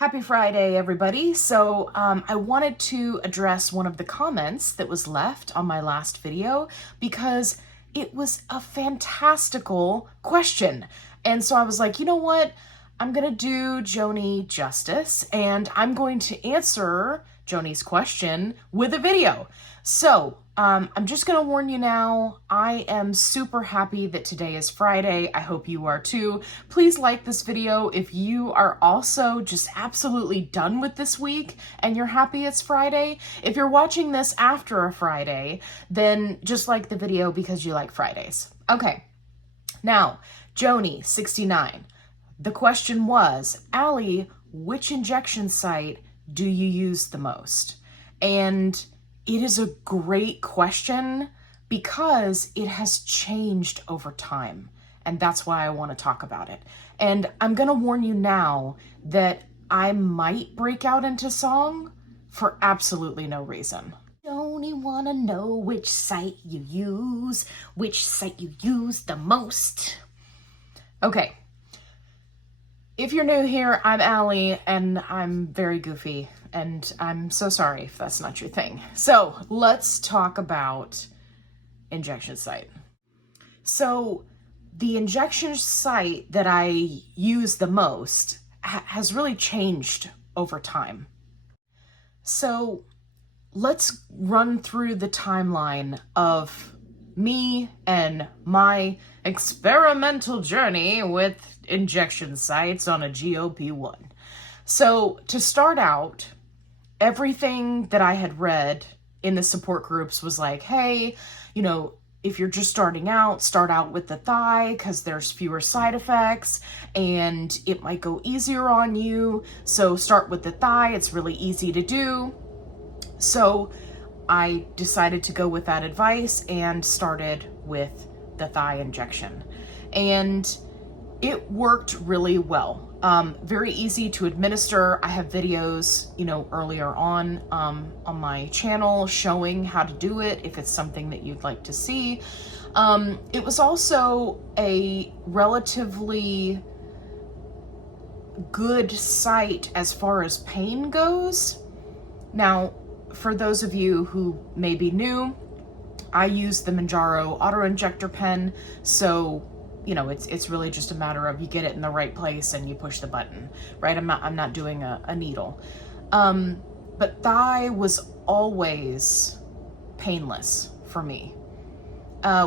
Happy Friday, everybody. So I wanted to address one of the comments that was left on my last video because it was a fantastical question. And so I was like, you know what? I'm going to do Joni justice and I'm going to answer Joni's question with a video. So I'm just going to warn you now, I am super happy that today is Friday. I hope you are too. Please like this video if you are also just absolutely done with this week and you're happy it's Friday. If you're watching this after a Friday, then just like the video because you like Fridays. Okay, now, Joni, 69. The question was, Allie, which injection site do you use the most? And it is a great question because it has changed over time. And that's why I want to talk about it. And I'm going to warn you now that I might break out into song for absolutely no reason. Only want to know which site you use the most. Okay. If you're new here, I'm Allie, and I'm very goofy, and I'm so sorry if that's not your thing. So let's talk about injection site. So the injection site that I use the most has really changed over time. So let's run through the timeline of me and my experimental journey with injection sites on a GLP-1. So to start out, everything that I had read in the support groups was like, hey, you know, if you're just starting out, start out with the thigh because there's fewer side effects and it might go easier on you. So start with the thigh. It's really easy to do. So I decided to go with that advice and started with the thigh injection. And it worked really well. Very easy to administer. I have videos, earlier on my channel showing how to do it if it's something that you'd like to see. It was also a relatively good site as far as pain goes. Now, for those of you who may be new, I use the Mounjaro auto-injector pen, so it's really just a matter of you get it in the right place and you push the button, right? I'm not doing a needle. But thigh was always painless for me.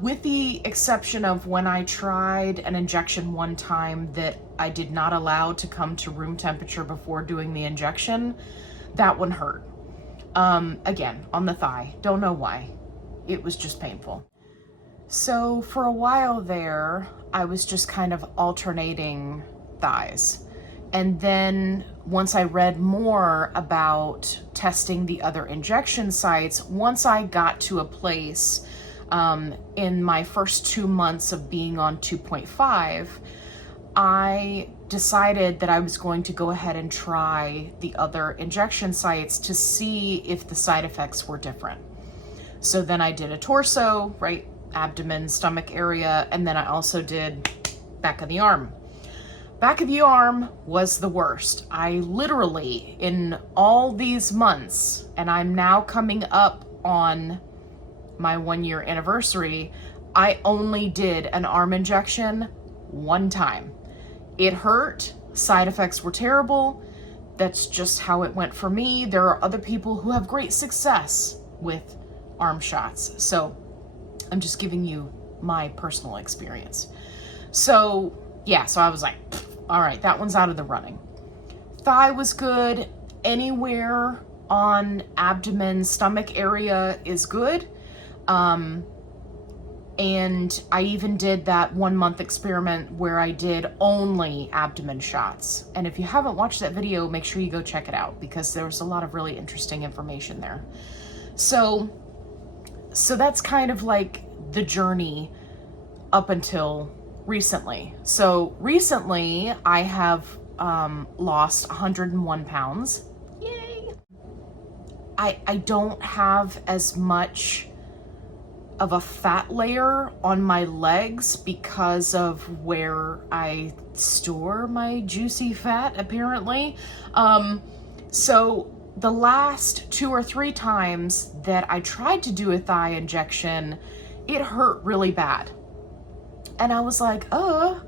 With the exception of when I tried an injection one time that I did not allow to come to room temperature before doing the injection, that one hurt. Again, on the thigh, don't know why. It was just painful. So for a while there, I was just kind of alternating thighs. And then once I read more about testing the other injection sites, once I got to a place in my first 2 months of being on 2.5, I decided that I was going to go ahead and try the other injection sites to see if the side effects were different. So then I did a torso, right? Abdomen, stomach area, and then I also did back of the arm. Back of the arm was the worst. I literally, in all these months, and I'm now coming up on my 1-year anniversary, I only did an arm injection one time. It hurt, side effects were terrible. That's just how it went for me. There are other people who have great success with arm shots. So I'm just giving you my personal experience. So yeah, so I was like, all right, that one's out of the running. Thigh was good. Anywhere on abdomen, stomach area is good. And I even did that 1-month experiment where I did only abdomen shots. And if you haven't watched that video, make sure you go check it out because there's a lot of really interesting information there. So that's kind of like the journey up until recently. So recently I have lost 101 pounds. Yay! I don't have as much of a fat layer on my legs because of where I store my juicy fat, apparently. So the last 2 or 3 times that I tried to do a thigh injection, it hurt really bad. And I was like, I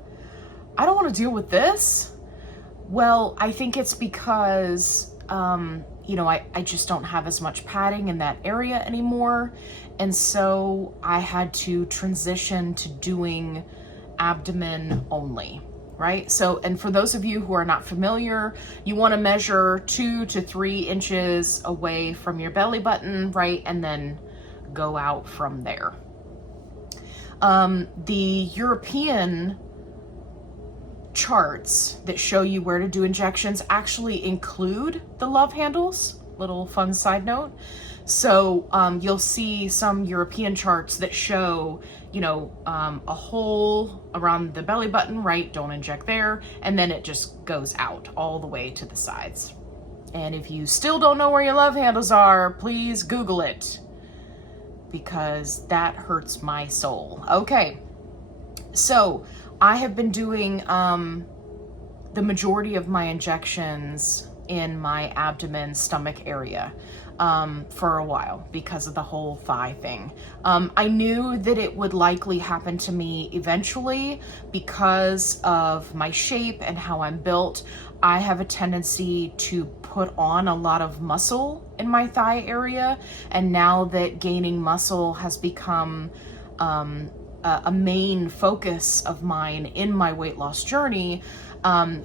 don't want to deal with this. Well, I think it's because, I just don't have as much padding in that area anymore. And so I had to transition to doing abdomen only, right? So, and for those of you who are not familiar, you want to measure 2 to 3 inches away from your belly button, right? And then go out from there. The European charts that show you where to do injections actually include the love handles. Little fun side note. So you'll see some European charts that show, a hole around the belly button, right? Don't inject there. And then it just goes out all the way to the sides. And if you still don't know where your love handles are, please Google it, because that hurts my soul. Okay. So I have been doing the majority of my injections in my abdomen, stomach area for a while because of the whole thigh thing. I knew that it would likely happen to me eventually because of my shape and how I'm built. I have a tendency to put on a lot of muscle in my thigh area, and now that gaining muscle has become a main focus of mine in my weight loss journey,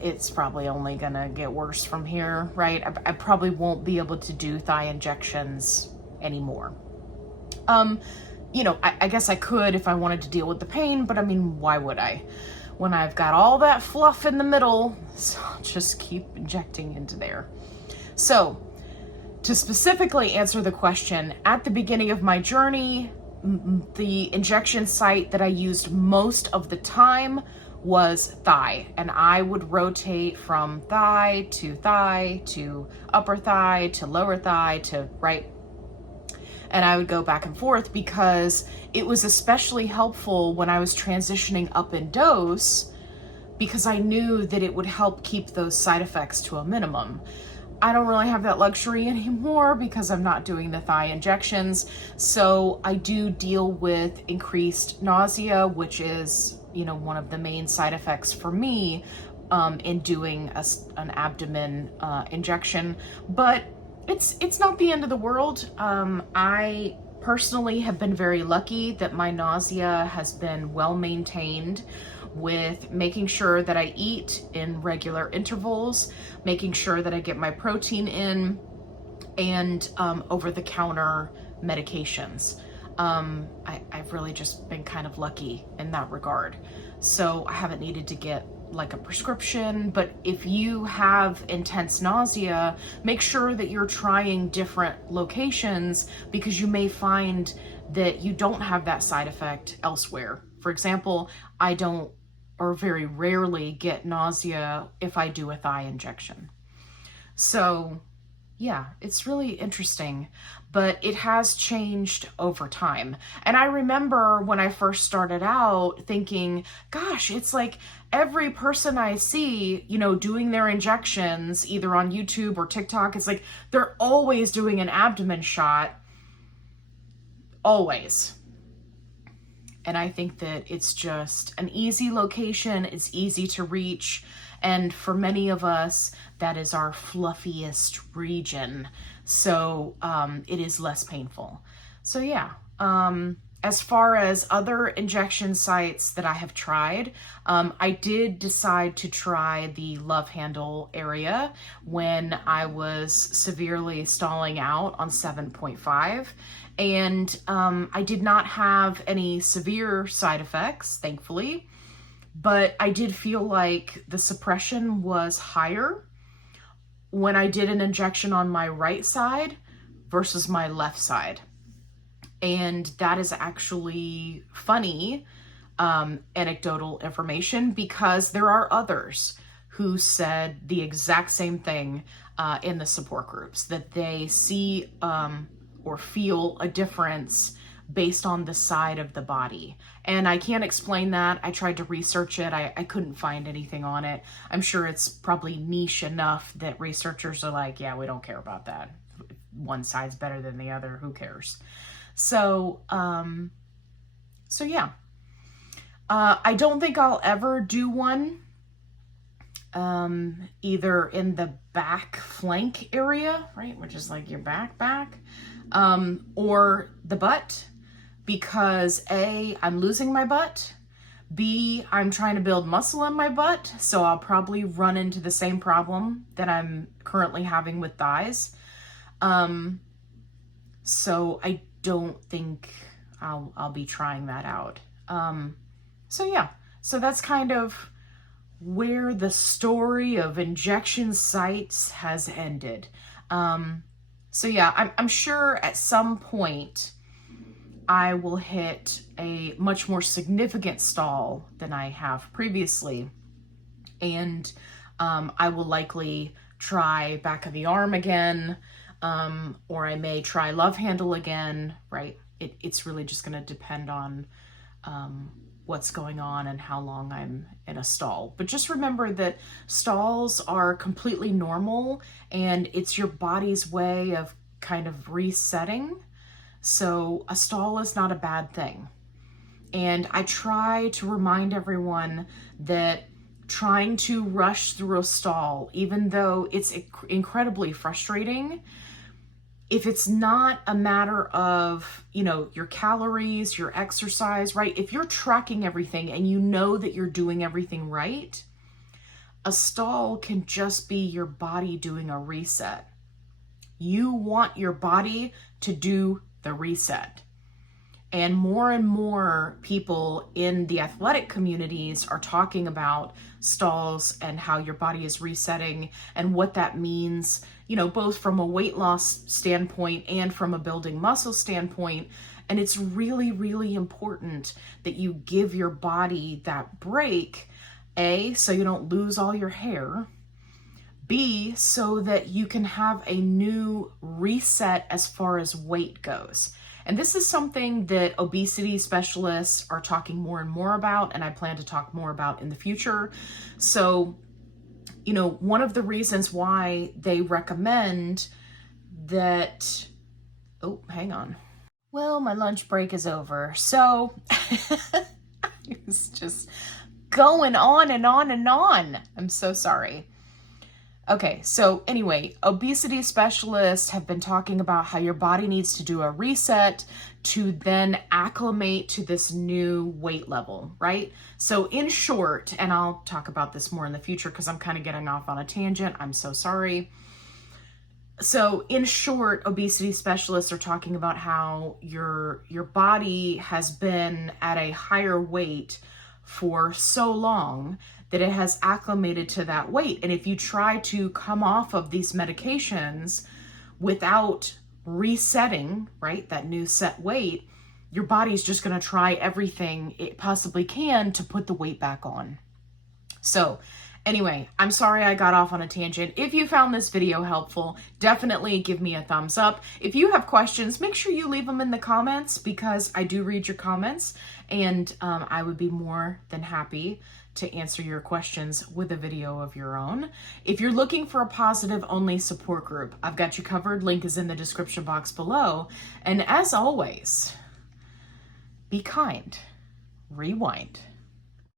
it's probably only gonna get worse from here, right? I probably won't be able to do thigh injections anymore. I guess I could if I wanted to deal with the pain, but I mean, why would I? When I've got all that fluff in the middle, so I'll just keep injecting into there. So, to specifically answer the question, at the beginning of my journey, the injection site that I used most of the time was thigh, and I would rotate from thigh to upper thigh to lower thigh to right, and I would go back and forth because it was especially helpful when I was transitioning up in dose, because I knew that it would help keep those side effects to a minimum. I don't really have that luxury anymore because I'm not doing the thigh injections. So I do deal with increased nausea, which is, one of the main side effects for me in doing an abdomen injection. But it's not the end of the world. I personally have been very lucky that my nausea has been well maintained, with making sure that I eat in regular intervals, making sure that I get my protein in, and over-the-counter medications. I've really just been kind of lucky in that regard. So I haven't needed to get like a prescription, but if you have intense nausea, make sure that you're trying different locations, because you may find that you don't have that side effect elsewhere. For example, I don't, or very rarely, get nausea if I do a thigh injection. So yeah, it's really interesting, but it has changed over time. And I remember when I first started out thinking, gosh, it's like every person I see, doing their injections either on YouTube or TikTok, it's like they're always doing an abdomen shot. Always. And I think that it's just an easy location, it's easy to reach, and for many of us, that is our fluffiest region. So it is less painful. So yeah, as far as other injection sites that I have tried, I did decide to try the love handle area when I was severely stalling out on 7.5. And I did not have any severe side effects, thankfully, but I did feel like the suppression was higher when I did an injection on my right side versus my left side. And that is actually funny, anecdotal information, because there are others who said the exact same thing in the support groups, that they see or feel a difference based on the side of the body. And I can't explain that. I tried to research it. I couldn't find anything on it. I'm sure it's probably niche enough that researchers are like, yeah, we don't care about that. One side's better than the other. Who cares? So yeah. I don't think I'll ever do one either in the back flank area, right, which is like your back, or the butt, because A, I'm losing my butt, B, I'm trying to build muscle in my butt, so I'll probably run into the same problem that I'm currently having with thighs. So I don't think I'll be trying that out. So yeah, so that's kind of where the story of injection sites has ended. So yeah, I'm sure at some point I will hit a much more significant stall than I have previously. And I will likely try back of the arm again, or I may try love handle again, right? It's really just going to depend on what's going on and how long I'm in a stall. But just remember that stalls are completely normal, and it's your body's way of kind of resetting. So a stall is not a bad thing. And I try to remind everyone that trying to rush through a stall, even though it's incredibly frustrating, if it's not a matter of, your calories, your exercise, right? If you're tracking everything and you know that you're doing everything right, a stall can just be your body doing a reset. You want your body to do the reset. And more people in the athletic communities are talking about stalls and how your body is resetting and what that means, both from a weight loss standpoint and from a building muscle standpoint. And it's really, really important that you give your body that break, A, so you don't lose all your hair, B, so that you can have a new reset as far as weight goes. And this is something that obesity specialists are talking more and more about, and I plan to talk more about in the future. So, one of the reasons why they recommend that, hang on. Well, my lunch break is over. So it's just going on and on and on. I'm so sorry. Okay, so anyway, obesity specialists have been talking about how your body needs to do a reset to then acclimate to this new weight level, right? So in short, and I'll talk about this more in the future because I'm kind of getting off on a tangent. I'm so sorry. So in short, obesity specialists are talking about how your body has been at a higher weight for so long that it has acclimated to that weight. And if you try to come off of these medications without resetting, right, that new set weight, your body's just going to try everything it possibly can to put the weight back on. So anyway, I'm sorry I got off on a tangent. If you found this video helpful, definitely give me a thumbs up. If you have questions, make sure you leave them in the comments because I do read your comments, and I would be more than happy to answer your questions with a video of your own. If you're looking for a positive-only support group, I've got you covered. Link is in the description box below. And as always, be kind. Rewind.